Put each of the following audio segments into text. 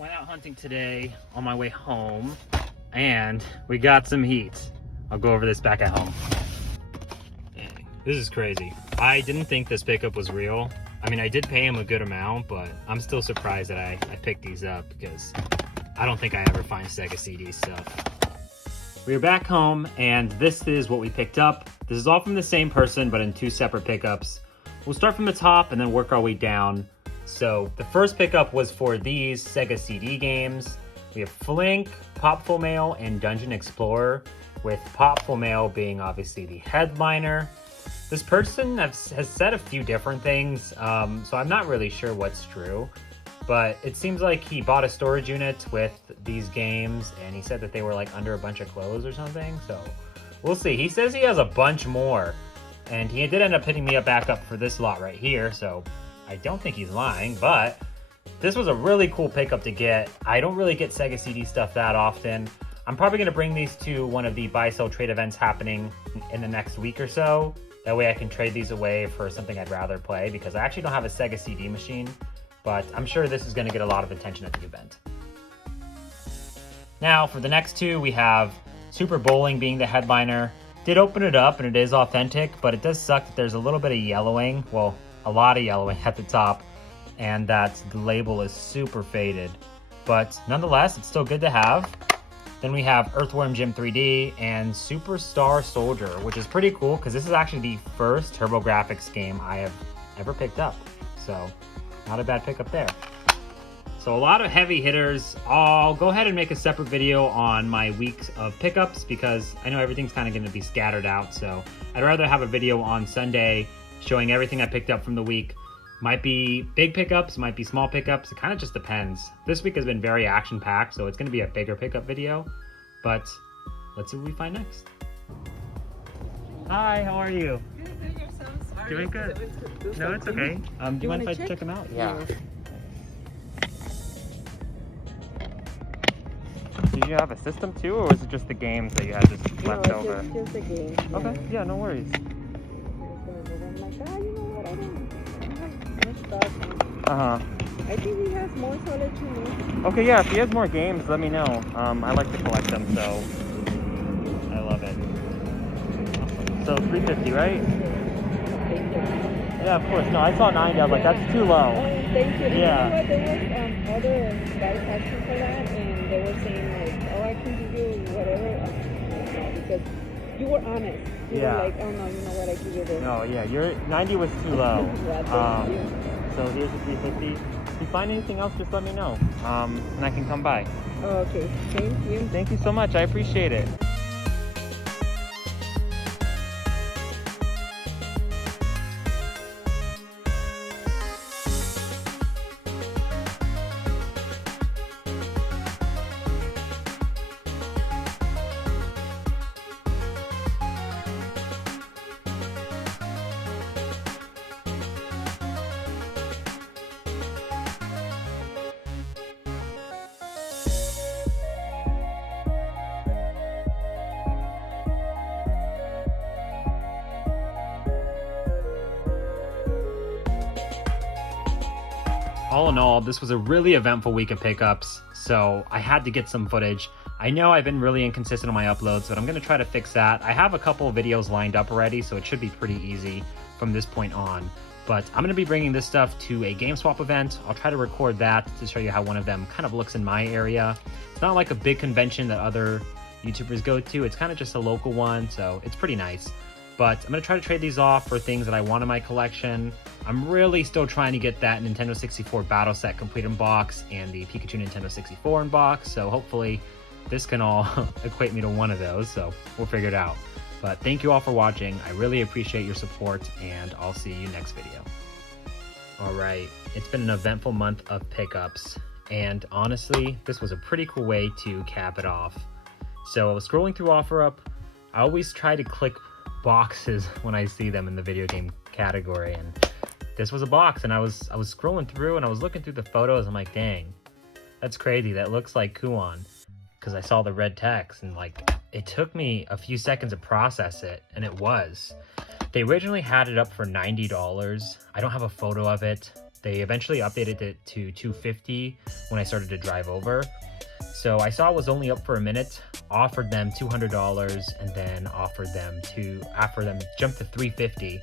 Went out hunting today on my way home, and we got some heat. I'll go over this back at home. Dang, this is crazy. I didn't think this pickup was real. I mean, I did pay him a good amount, but I'm still surprised that I picked these up because I don't think I ever find Sega CD stuff. We are back home, and this is what we picked up. This is all from the same person, but in two separate pickups. We'll start from the top and then work our way down. So the first pickup was for these Sega CD games. We have Flink, Pop Full Mail, and Dungeon Explorer, with Pop Full Mail being obviously the headliner. This person has said a few different things, so I'm not really sure what's true. But it seems like he bought a storage unit with these games, and he said that they were like under a bunch of clothes or something, so we'll see. He says he has a bunch more, and he did end up hitting me back up for this lot right here, so I don't think he's lying, but this was a really cool pickup to get. I don't really get Sega CD stuff that often. I'm probably going to bring these to one of the buy-sell trade events happening in the next week or so. That way I can trade these away for something I'd rather play, because I actually don't have a Sega CD machine, but I'm sure this is going to get a lot of attention at the event. Now, for the next two, we have Super Bowling being the headliner. Did open it up, and it is authentic, but it does suck that there's a little bit of yellowing. Well, a lot of yellowing at the top, and that the label is super faded. But nonetheless, it's still good to have. Then we have Earthworm Jim 3D and Superstar Soldier, which is pretty cool because this is actually the first TurboGrafx game I have ever picked up. So, not a bad pickup there. So a lot of heavy hitters. I'll go ahead and make a separate video on my weeks of pickups because I know everything's kind of going to be scattered out. So I'd rather have a video on Sunday showing everything I picked up from the week. Might be big pickups, might be small pickups. It kind of just depends. This week has been very action-packed, so it's going to be a bigger pickup video. But let's see what we find next. Hi, how are you? Good, doing good. No, it's okay. Do you mind if I check them out? Yeah. Did you have a system too, or was it just the games that you had just left over? Just the game. Okay, yeah, no worries. I'm like, you know what? I don't have much stuff. Uh-huh. I think he has more, so I'll let you know. Okay, yeah, if he has more games, let me know. I like to collect them, so I love it. Awesome. So $350, right? Yeah, of course. No, I saw 90. I was like, that's too low. Thank you. Yeah. You know what? There was other guys asking for that, and they were saying like, oh, I can give you whatever, because you were honest. You were like, oh no, you know what? I give you this. No, yeah, your 90 was too low. Yeah, thank you. So here's the 350. If you find anything else, just let me know, and I can come by. Oh, okay. Thank you. Thank you so much. I appreciate it. All in all, this was a really eventful week of pickups, so I had to get some footage. I know I've been really inconsistent on my uploads, but I'm going to try to fix that. I have a couple of videos lined up already, so it should be pretty easy from this point on. But I'm going to be bringing this stuff to a GameSwap event. I'll try to record that to show you how one of them kind of looks in my area. It's not like a big convention that other YouTubers go to. It's kind of just a local one, so it's pretty nice. But I'm going to try to trade these off for things that I want in my collection. I'm really still trying to get that Nintendo 64 Battle Set Complete in box and the Pikachu Nintendo 64 in box, so hopefully this can all equate me to one of those, so we'll figure it out. But thank you all for watching. I really appreciate your support, and I'll see you next video. Alright, it's been an eventful month of pickups, and honestly, this was a pretty cool way to cap it off. So I was scrolling through OfferUp. I always try to click boxes when I see them in the video game category, and this was a box, and I was scrolling through and I was looking through the photos. I'm like, dang, that's crazy. That looks like Kuon, because I saw the red text, and like it took me a few seconds to process it, and it was. They originally had it up for $90. I don't have a photo of it, They eventually updated it to 250 when I started to drive over. So I saw it was only up for a minute, offered them $200, and then offered them jump to 350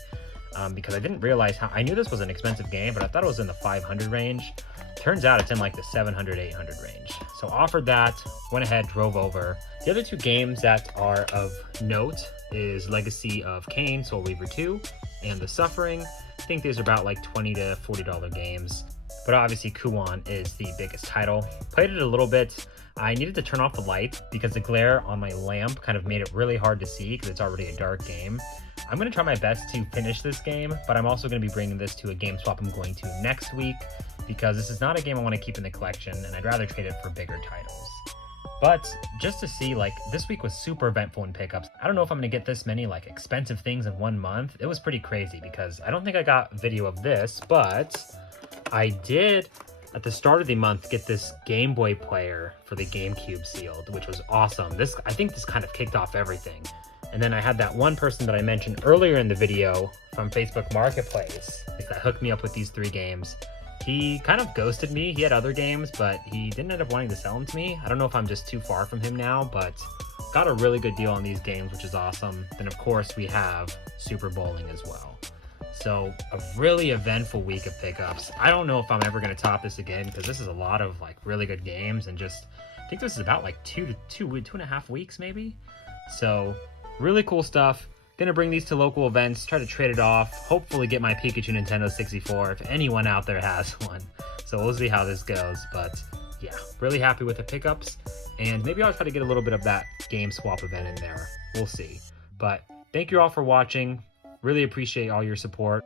because I didn't realize I knew this was an expensive game, but I thought it was in the 500 range. Turns out it's in like the 700, 800 range. So offered that, went ahead, drove over. The other two games that are of note is Legacy of Kain, Soul Reaver 2, and The Suffering. I think these are about like $20 to $40 games. But obviously Kuon is the biggest title. Played it a little bit. I needed to turn off the light because the glare on my lamp kind of made it really hard to see because it's already a dark game. I'm going to try my best to finish this game, but I'm also going to be bringing this to a game swap I'm going to next week because this is not a game I want to keep in the collection and I'd rather trade it for bigger titles. But just to see, like, this week was super eventful in pickups. I don't know if I'm going to get this many like expensive things in 1 month. It was pretty crazy because I don't think I got video of this, but I did at the start of the month get this Game Boy player for the GameCube sealed, which was awesome. I think this kind of kicked off everything. And then I had that one person that I mentioned earlier in the video from Facebook Marketplace that hooked me up with these 3 games. He kind of ghosted me. He had other games, but he didn't end up wanting to sell them to me. I don't know if I'm just too far from him now, but got a really good deal on these games, which is awesome. Then of course we have Super Bowling as well. So a really eventful week of pickups. I don't know if I'm ever going to top this again because this is a lot of like really good games and just, I think this is about like 2.5 weeks maybe. So really cool stuff. Gonna bring these to local events, try to trade it off, hopefully get my Pikachu Nintendo 64 if anyone out there has one. So we'll see how this goes, but yeah, really happy with the pickups. And maybe I'll try to get a little bit of that game swap event in there. We'll see. But thank you all for watching. Really appreciate all your support.